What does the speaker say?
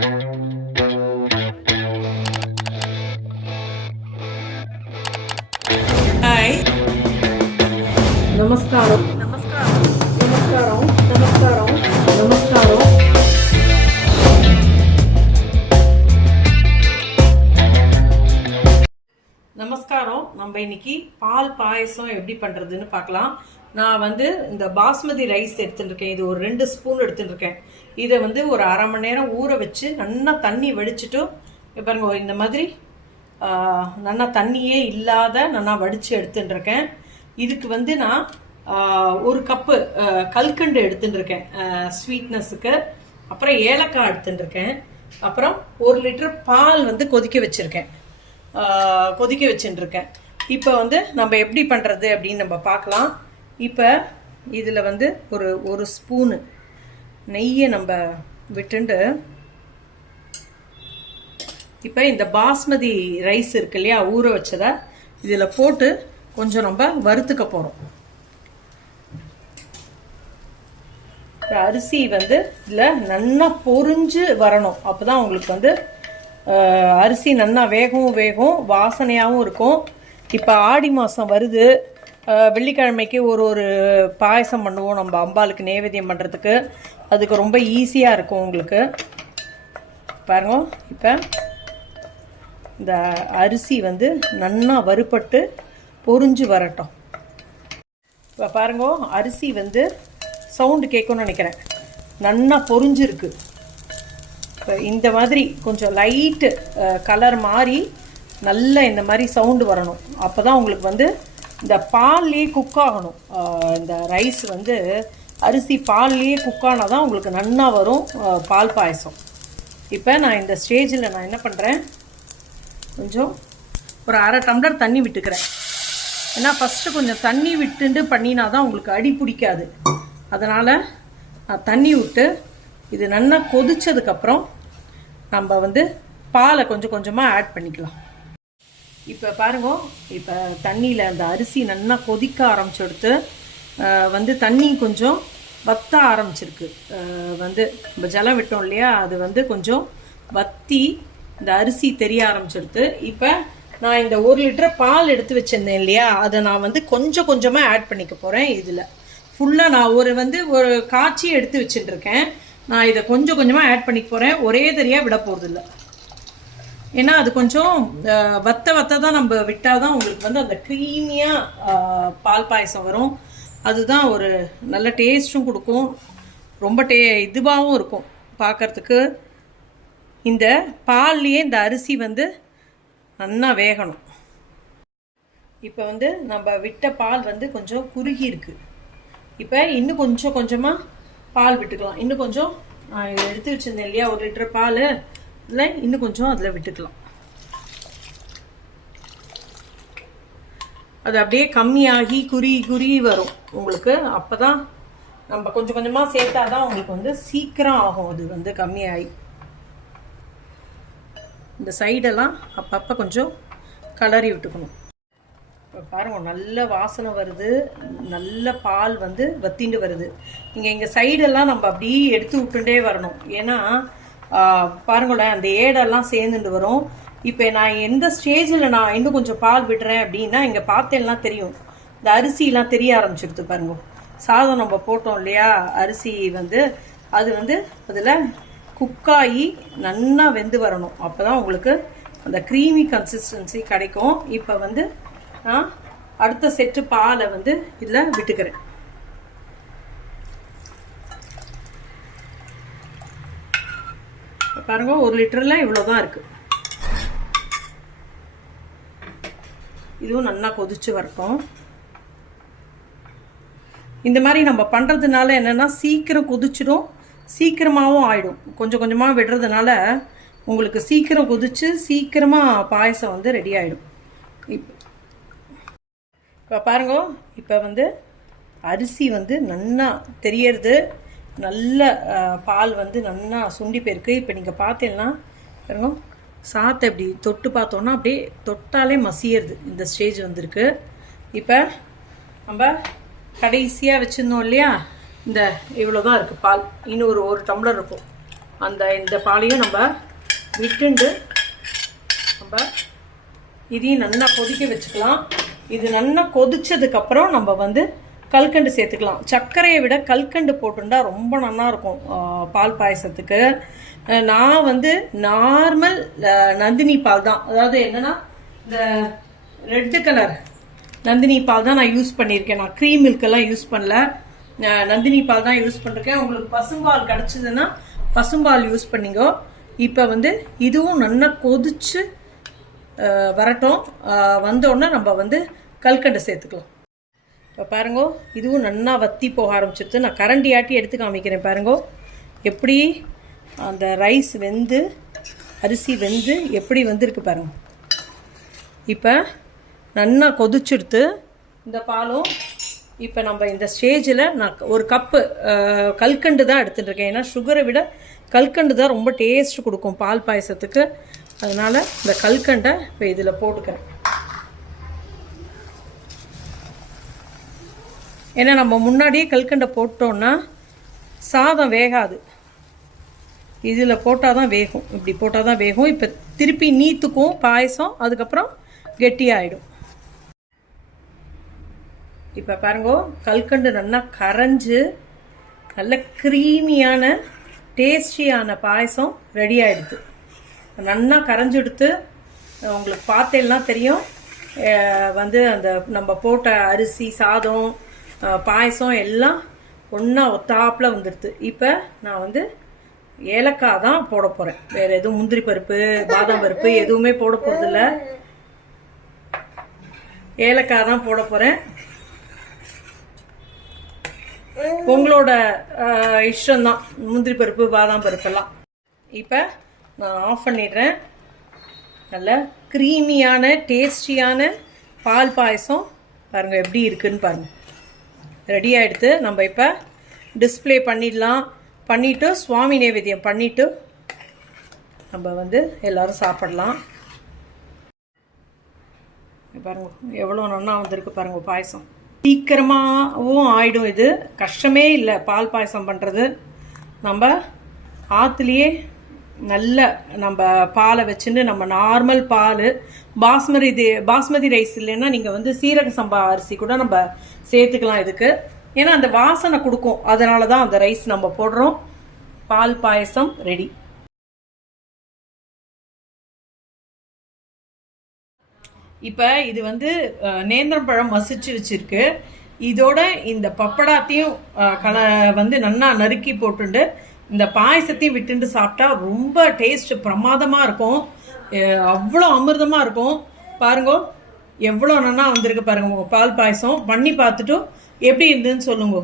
Hi. Namaskaram. Namaskaram. Namaskaram. Namaskaram. Namaskaram. நமஸ்காரம். நம்ம இன்னைக்கு பால் பாயசம் எப்படி பண்றதுன்னு பார்க்கலாம். நான் இந்த பாஸ்மதி ரைஸ் எடுத்துட்டு இருக்கேன். இது ஒரு 2 ஸ்பூன் எடுத்துட்டு இருக்கேன். இதை ஒரு அரை மணி நேரம் ஊற வச்சு நல்லா தண்ணி வடிச்சிட்டு பாருங்க, இந்த மாதிரி நல்லா தண்ணியே இல்லாத நல்லா வடித்து எடுத்துட்டு இருக்கேன். இதுக்கு நான் 1 கப்பு கல்கண்டு எடுத்துட்டு இருக்கேன் ஸ்வீட்னஸுக்கு. அப்புறம் ஏலக்காய் எடுத்துட்டு இருக்கேன். அப்புறம் 1 லிட்டர் பால் கொதிக்க வச்சுருக்கேன். கொதிக்க வச்சுட்டு இருக்கேன். இப்போ நம்ம எப்படி பண்ணுறது அப்படின்னு நம்ம பார்க்கலாம். இப்போ இதில் ஒரு ஸ்பூனு நெய்யை நம்ம விட்டுண்டு இப்போ இந்த பாஸ்மதி ரைஸ் இருக்கு இல்லையா, ஊற வச்சதை இதில் போட்டு கொஞ்சம் நம்ம வறுத்துக்க போகிறோம். அரிசி இதில் நல்லா பொரிஞ்சு வரணும். அப்போ தான் உங்களுக்கு அரிசி நல்லா வேகும் வாசனையாகவும் இருக்கும். இப்போ ஆடி மாதம் வருது. வெள்ளிக்கிழமைக்கு ஒரு பாயசம் பண்ணுவோம் நம்ம அம்பாளுக்கு நைவேத்தியம் பண்ணுறதுக்கு. அதுக்கு ரொம்ப ஈஸியாக இருக்கும் உங்களுக்கு. பாருங்க, இப்போ இந்த அரிசி நல்லா வறுபட்டு பொரிஞ்சு வரட்டும். இப்போ பாருங்க, அரிசி சவுண்டு கேட்கும்னு நினைக்கிறேன். நல்லா பொரிஞ்சிருக்கு. இப்போ இந்த மாதிரி கொஞ்சம் லைட்டு கலர் மாறி நல்ல இந்த மாதிரி சவுண்டு வரணும். அப்போ தான் உங்களுக்கு இந்த பால்லேயே குக் ஆகணும். இந்த ரைஸ் அரிசி பால்லேயே குக் ஆனால் தான் உங்களுக்கு நல்லா வரும் பால் பாயசம். இப்போ நான் இந்த ஸ்டேஜில் நான் என்ன பண்ணுறேன், கொஞ்சம் ஒரு அரை டம்ளர் தண்ணி விட்டுக்கிறேன். ஏன்னா ஃபஸ்ட்டு கொஞ்சம் தண்ணி விட்டுண்டு பண்ணினா தான் உங்களுக்கு அடி பிடிக்காது. அதனால் நான் தண்ணி விட்டு இது நல்லா கொதிச்சதுக்கப்புறம் நம்ம பாலை கொஞ்சம் கொஞ்சமாக ஆட் பண்ணிக்கலாம். இப்போ பாருங்க, இப்போ தண்ணியில் அந்த அரிசி நல்லா கொதிக்க ஆரம்பிச்செடுத்து தண்ணி கொஞ்சம் வத்த ஆரம்பிச்சிருக்கு. நம்ம ஜலம் விட்டோம் இல்லையா, அது கொஞ்சம் வத்தி இந்த அரிசி தெரிய ஆரம்பிச்சிடுது. இப்போ நான் இந்த 1 லிட்டர் பால் எடுத்து வச்சிருந்தேன் இல்லையா, அதை நான் கொஞ்சம் கொஞ்சமாக ஆட் பண்ணிக்க போகிறேன். இதில் ஃபுல்லாக நான் ஒரு காய்ச்சி எடுத்து வச்சுட்டு இருக்கேன். நான் இதை கொஞ்சம் கொஞ்சமாக ஆட் பண்ணிக்க போகிறேன். ஒரே தெரியாக விட போகிறதில்ல. ஏன்னா அது கொஞ்சம் வத்த தான் நம்ம விட்டால் தான் உங்களுக்கு அந்த க்ரீமியாக பால் பாயசம் வரும். அதுதான் ஒரு நல்ல டேஸ்ட்டும் கொடுக்கும். ரொம்ப இதுவாகவும் இருக்கும் பார்க்குறதுக்கு. இந்த பால்லையே இந்த அரிசி நல்லா வேகணும். இப்போ நம்ம விட்ட பால் கொஞ்சம் குறுகி இருக்கு. இப்போ இன்னும் கொஞ்சம் கொஞ்சமாக பால் விட்டுக்கலாம். இன்னும் கொஞ்சம் இதை எடுத்து வச்சுருந்தேன் இல்லையா, 1 லிட்டர் பால், இல்லை இன்னும் கொஞ்சம் அதில் விட்டுக்கலாம். அது அப்படியே கம்மியாகி குறுகி வரும் உங்களுக்கு. அப்போ தான் நம்ம கொஞ்சம் கொஞ்சமாக சேர்த்தா தான் உங்களுக்கு சீக்கிரம் ஆகும். அது கம்மியாகி இந்த சைடெல்லாம் அப்பப்போ கொஞ்சம் கலரி விட்டுக்கணும். இப்போ பாருங்கள், நல்ல வாசனை வருது. நல்ல பால் வத்திண்டு வருது. நீங்கள் இங்கே சைடெல்லாம் நம்ம அப்படியே எடுத்து விட்டுட்டே வரணும். ஏன்னா பாருங்களேன், அந்த ஏடெல்லாம் சேர்ந்துட்டு வரும். இப்போ நான் எந்த ஸ்டேஜில் நான் இன்னும் கொஞ்சம் பால் விடுறேன் அப்படின்னா, இங்கே பார்த்தேன்னா தெரியும், இந்த அரிசிலாம் தெரிய ஆரம்பிச்சிடுது. பாருங்க, சாதம் நம்ம போட்டோம் இல்லையா, அரிசி அது அதில் குக்காகி நல்லா வெந்து வரணும். அப்போ தான் உங்களுக்கு அந்த க்ரீமி கன்சிஸ்டன்சி கிடைக்கும். இப்போ நான் அடுத்த செட்டு பாலை இதில் விட்டுக்கிறேன். பாருங்க, 1 லிட்டரில் இவ்வளோதான் இருக்குது. இதுவும் நல்லா கொதிச்சு வரட்டும். இந்த மாதிரி நம்ம பண்ணுறதுனால என்னென்னா சீக்கிரம் கொதிச்சிடும், சீக்கிரமாகவும் ஆகிடும். கொஞ்சம் கொஞ்சமாக விடுறதுனால உங்களுக்கு சீக்கிரம் கொதிச்சு சீக்கிரமாக பாயசம் ரெடி ஆகிடும். இப்போ பாருங்க, இப்போ அரிசி நல்லா தெரியறது. நல்ல பால் நல்லா சுண்டி போயிருக்கு. இப்போ நீங்கள் பார்த்தீங்கன்னா பாருங்க, சாத்தை இப்படி தொட்டு பார்த்தோன்னா அப்படியே தொட்டாலே மசியறது. இந்த ஸ்டேஜ் வந்திருக்கு. இப்போ நம்ம கடைசியாக வச்சுருந்தோம் இல்லையா, இந்த இவ்வளோ தான் இருக்குது பால். இன்னும் ஒரு டம்ளர் இருக்கும். இந்த பாலையும் நம்ம விட்டுண்டு நம்ம இதையும் நல்லா கொதிக்க வச்சுக்கலாம். இது நல்லா கொதிச்சதுக்கப்புறம் நம்ம வந்து கல்கண்டு சேர்த்துக்கலாம். சர்க்கரையை விட கல்கண்டு போட்டுட்டா ரொம்ப நல்லாயிருக்கும் பால் பாயசத்துக்கு. நான் வந்து நார்மல் நந்தினி பால் தான், அதாவது என்னன்னா இந்த ரெட்டு கலர் நந்தினி பால் தான் நான் யூஸ் பண்ணியிருக்கேன். நான் க்ரீம் மில்கெல்லாம் யூஸ் பண்ணல, நந்தினி பால் தான் யூஸ் பண்ணிருக்கேன். உங்களுக்கு பசும்பால் கிடச்சிதுன்னா பசும்பால் யூஸ் பண்ணிங்கோ. இப்போ வந்து இதுவும் நல்லா கொதிச்சு வரட்டும். வந்தோடனே நம்ம வந்து கல்கண்டை சேர்த்துக்கலாம். இப்போ பாருங்கோ, இதுவும் நல்லா வத்தி போக ஆரம்பிச்சிருது. நான் கரண்டி ஆட்டி எடுத்து காமிக்கிறேன். பாருங்கோ எப்படி அந்த ரைஸ் வெந்து அரிசி வெந்து எப்படி வந்திருக்கு பாருங்க. இப்போ நல்லா கொதிச்சுடுத்து இந்த பாலும். இப்போ நம்ம இந்த ஸ்டேஜில் நான் ஒரு கப்பு கல்கண்டு தான் எடுத்துகிட்டு இருக்கேன். ஏன்னா சுகரை விட கல்கண்டு தான் ரொம்ப டேஸ்ட் கொடுக்கும் பால் பாயசத்துக்கு. அதனால் இந்த கல்கண்டை இப்போ இதில் போட்டுக்கிறேன். ஏன்னா நம்ம முன்னாடியே கல்கண்டை போட்டோன்னா சாதம் வேகாது, இதில் போட்டால் தான் வேகும். இப்படி போட்டால் தான் வேகும். இப்போ திருப்பி நீத்துக்கும் பாயசம், அதுக்கப்புறம் கெட்டியாகிடும். இப்போ பாருங்கோ, கல்கண்டு நல்லா கரைஞ்சு நல்ல க்ரீமியான டேஸ்டியான பாயசம் ரெடி ஆகிடுது. நல்லா கரைஞ்செடுத்து உங்களுக்கு பார்த்தேன்னா தெரியும். வந்து அந்த நம்ம போட்ட அரிசி சாதம் பாயசம் எல்லாம் ஒன்றா ஒத்தாப்பில் வந்துடுது. இப்போ நான் வந்து ஏலக்காய் தான் போட போகிறேன். வேறு எதுவும் முந்திரி பருப்பு பாதாம் பருப்பு எதுவுமே போட போகிறதில்ல. ஏலக்காய் தான் போட போகிறேன். உங்களோட இஷ்டம்தான், முந்திரி பருப்பு பாதாம் பருப்பெல்லாம். இப்போ நான் ஆஃப் பண்ணிடுறேன். நல்ல க்ரீமியான டேஸ்டியான பால் பாயசம் பாருங்கள் எப்படி இருக்குன்னு பாருங்கள். ரெடி ஆகிடுது. நம்ம இப்போ டிஸ்பிளே பண்ணிடலாம். பண்ணிவிட்டு சுவாமி நைவேத்தியம் பண்ணிவிட்டு நம்ம வந்து எல்லோரும் சாப்பிடலாம். பாருங்கள் எவ்வளோ நல்லா வந்திருக்கு பாருங்கள் பாயசம். சீக்கிரமாகவும் ஆயிடும். இது கஷ்டமே இல்லை பால் பாயசம் பண்ணுறது. நம்ம ஆற்றுலேயே நல்ல நம்ம பாலை வச்சுன்னு நம்ம நார்மல் பால் பாஸ்மதி ரைஸ் இல்லைன்னா நீங்கள் வந்து சீரக சம்பா அரிசி கூட நம்ம சேர்த்துக்கலாம் இதுக்கு. ஏன்னா அந்த வாசனை கொடுக்கும், அதனால தான் அந்த ரைஸ் நம்ம போடுறோம். பால் பாயசம் ரெடி. இப்போ இது வந்து நேந்திரம்பழம் மசிச்சு வச்சிருக்கு. இதோட இந்த பப்படாத்தையும் வந்து நல்லா நறுக்கி போட்டுண்டு இந்த பாயசத்தையும் விட்டுண்டு சாப்பிட்டா ரொம்ப டேஸ்ட் பிரமாதமாக இருக்கும். அவ்வளோ அமிர்தமாக இருக்கும். பாருங்க எவ்வளோ நல்லா வந்திருக்கு பாருங்க. பால் பாயசம் பண்ணி பார்த்துட்டு எப்படி இருந்ததுன்னு சொல்லுங்க.